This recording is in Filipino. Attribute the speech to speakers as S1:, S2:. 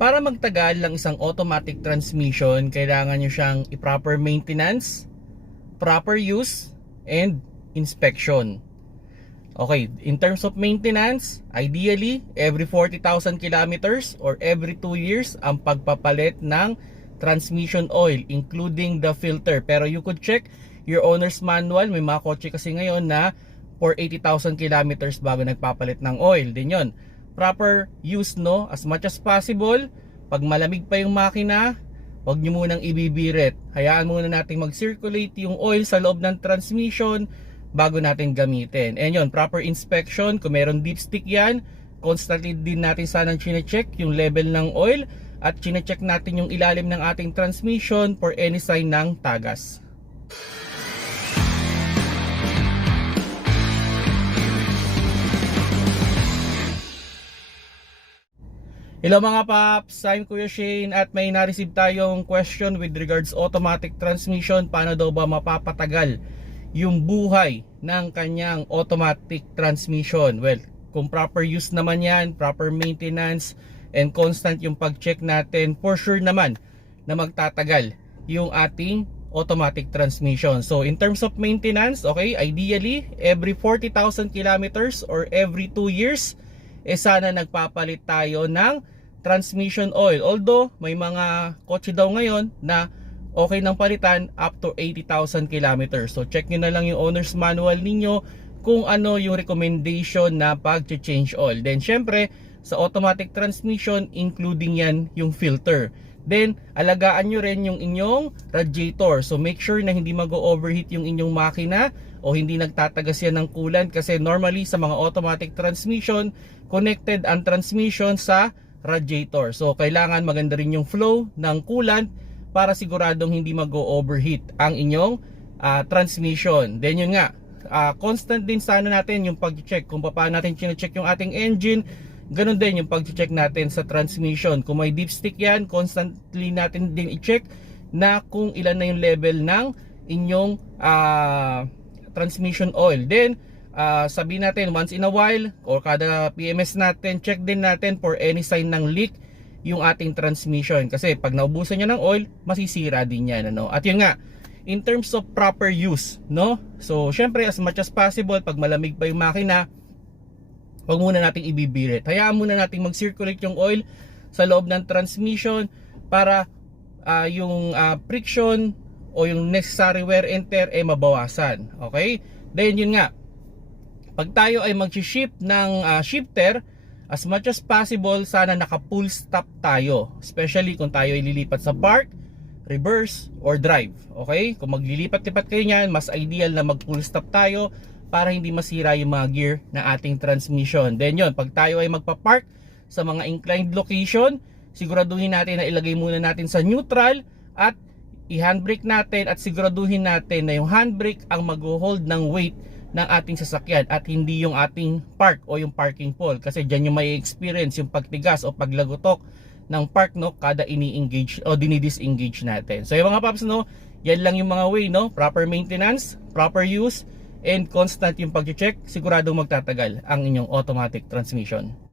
S1: Para magtagal lang isang automatic transmission, kailangan nyo siyang i-proper maintenance, proper use, and inspection. Okay, in terms of maintenance, ideally, every 40,000 kilometers or every 2 years ang pagpapalit ng transmission oil, including the filter. Pero you could check your owner's manual. May mga kotse kasi ngayon na for 80,000 kilometers bago nagpapalit ng oil. Din yon proper use no? As much as possible. Pag malamig pa yung makina wag nyo munang ibibirit. Hayaan muna natin mag-circulate yung oil sa loob ng transmission bago natin gamitin. And yun proper inspection kung meron dipstick yan constantly din natin sanang chine-check yung level ng oil at chine-check natin yung ilalim ng ating transmission for any sign ng tagas Hello mga paps, I'm Kuya Shane at may na-receive tayong question with regards automatic transmission. Paano daw ba mapapatagal yung buhay ng kanyang automatic transmission? Well, kung proper use naman yan, proper maintenance, and constant yung pag-check natin, for sure naman na magtatagal yung ating automatic transmission. So in terms of maintenance, okay, ideally every 40,000 kilometers or every 2 years, eh sana nagpapalit tayo ng transmission oil. Although may mga kotse daw ngayon na okay nang palitan up to 80,000 kilometers. So check nyo na lang yung owner's manual ninyo kung ano yung recommendation na pag-change oil. Then syempre, sa automatic transmission, including yan yung filter. Then, alagaan nyo rin yung inyong radiator. So, make sure na hindi mag-overheat yung inyong makina o hindi nagtatagas yan ng coolant kasi normally sa mga automatic transmission, connected ang transmission sa radiator. So, kailangan maganda rin yung flow ng coolant para siguradong hindi mag-overheat ang inyong ah, transmission. Then, yun nga, ah, constant din sana natin yung pag-check kung paano natin check yung ating engine Ganon din yung pag-check natin sa transmission. Kung may dipstick yan, constantly natin din i-check na kung ilan na yung level ng inyong ah, transmission oil. Then, ah, sabihin natin once in a while or kada PMS natin, check din natin for any sign ng leak yung ating transmission. Kasi pag naubusan niya ng oil, masisira din yan. Ano? At yun nga, in terms of proper use, no? So, syempre, as much as possible, pag malamig pa yung makina, Huwag muna nating ibibirit. Hayaan muna nating mag-circulate yung oil sa loob ng transmission para ah, yung ah, friction o yung necessary wear and tear ay mabawasan. Okay? Then yun nga, pag tayo ay mag-shift ng ah, shifter, as much as possible, sana naka-full stop tayo. Especially kung tayo ay lilipat sa park, reverse, or drive. Okay? Kung maglilipat-lipat kayo niyan, mas ideal na mag-full stop tayo para hindi masira yung mga gear na ating transmission. Then yun, pag tayo ay magpa-park sa mga inclined location, siguraduhin natin na ilagay muna natin sa neutral at i-handbrake natin at siguraduhin natin na yung handbrake ang mag-hold ng weight ng ating sasakyan at hindi yung ating park o yung parking pole kasi dyan yung may experience yung pagtigas o paglagotok ng park no kada ini-engage o dinidisengage natin. So yung mga paps no, yan lang yung mga way no, proper maintenance, proper use and constant yung pag-check, siguradong magtatagal ang inyong automatic transmission.